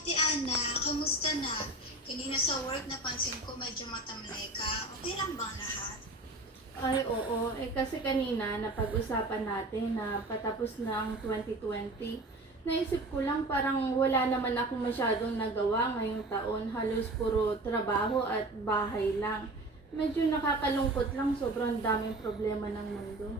Ate Ana, kamusta na? Kanina sa work napansin ko medyo matamlay ka. Okay lang bang lahat? Ay, oo. Kasi kanina napag-usapan natin na patapos na ang 2020. Naisip ko lang parang wala naman akong masyadong nagawa ngayong taon. Halos puro trabaho at bahay lang. Medyo nakakalungkot lang, sobrang daming problema ng mundo.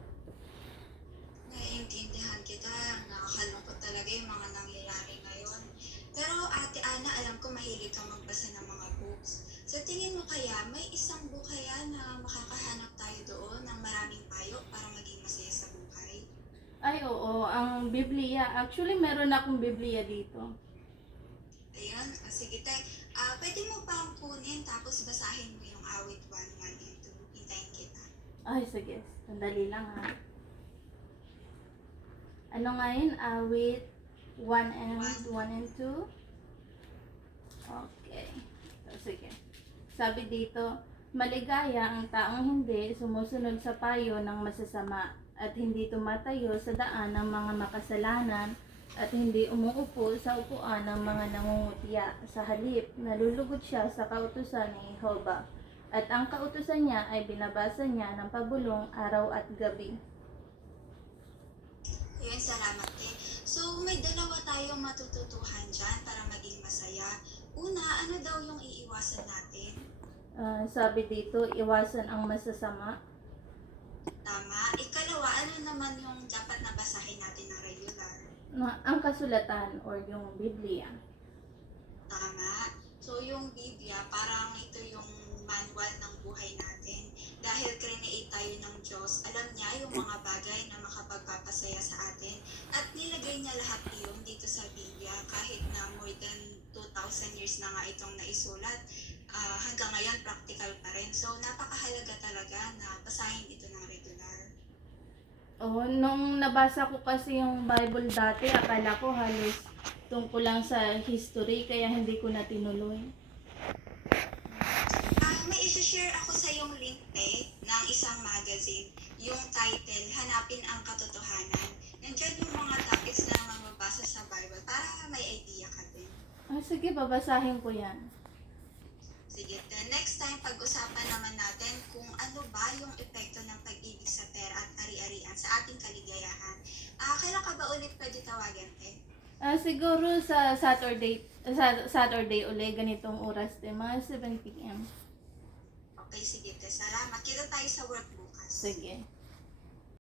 Naiintindihan kita. Nakakalungkot talaga yung mga nangyayari ngayon. Pero Ate Ana, alam ko mahilig kang magbasa ng mga books. Sa tingin mo kaya, may isang book kaya na makakahanap tayo doon ng maraming payo para maging masaya sa buhay? Ay, oo. Ang Biblia. Actually, meron akong Biblia dito. Ayun, sige te. Pwede mo pang kunin tapos basahin mo yung awit 1, 1 and 2. Hintayin kita. Ay, sige. Sandali lang ha. Ano nga yun? Awit 1 and 2? Okay. So, sige. Sabi dito, maligaya ang taong hindi sumusunod sa payo ng masasama at hindi tumatayo sa daan ng mga makasalanan at hindi umuupo sa upuan ng mga nangungutya. Sa halip, nalulugod siya sa kautusan ni Jehovah at ang kautusan niya ay binabasa niya ng pabulong araw at gabi. Ayun, salamat te. So, may dalawa tayong matututuhan dyan para maging masaya. Una, ano daw yung iiwasan natin? Sabi dito, iwasan ang masasama. Tama. Ikalawa, ano naman yung dapat nabasahin natin ng regular? Ang kasulatan or yung Biblia. Tama. So, yung Biblia, parang ito yung manual ng buhay natin. Dahil create tayo ng Diyos, alam niya yung mga bagay na makapagpapasaya sa atin. At nilagay niya lahat yun dito sa Biblia. Kahit na more than 2,000 years na nga itong naisulat, hanggang ngayon practical pa rin. So, napakahalaga talaga na basahin ito ng regular. Oo, nung nabasa ko kasi yung Bible dati, akala ko halos tungkol lang sa history, kaya hindi ko na tinuloy. May isi-share ako sa yung link ng isang magazine. Yung title, Hanapin ang Katotohanan. Nandiyan yung mga topics na mababasa sa Bible para may idea ka din. Sige, babasahin ko yan. Sige, then next time pag-usapan naman natin kung ano ba yung epekto ng pag-ibig sa pera at ari-arian sa ating kaligayahan. Kailan ka ba ulit pwede tawagan, te? Siguro sa Saturday uli, ganitong oras din, mga 7 p.m. Okay, sige, te. Salamat. Kita tayo sa work bukas. Sige.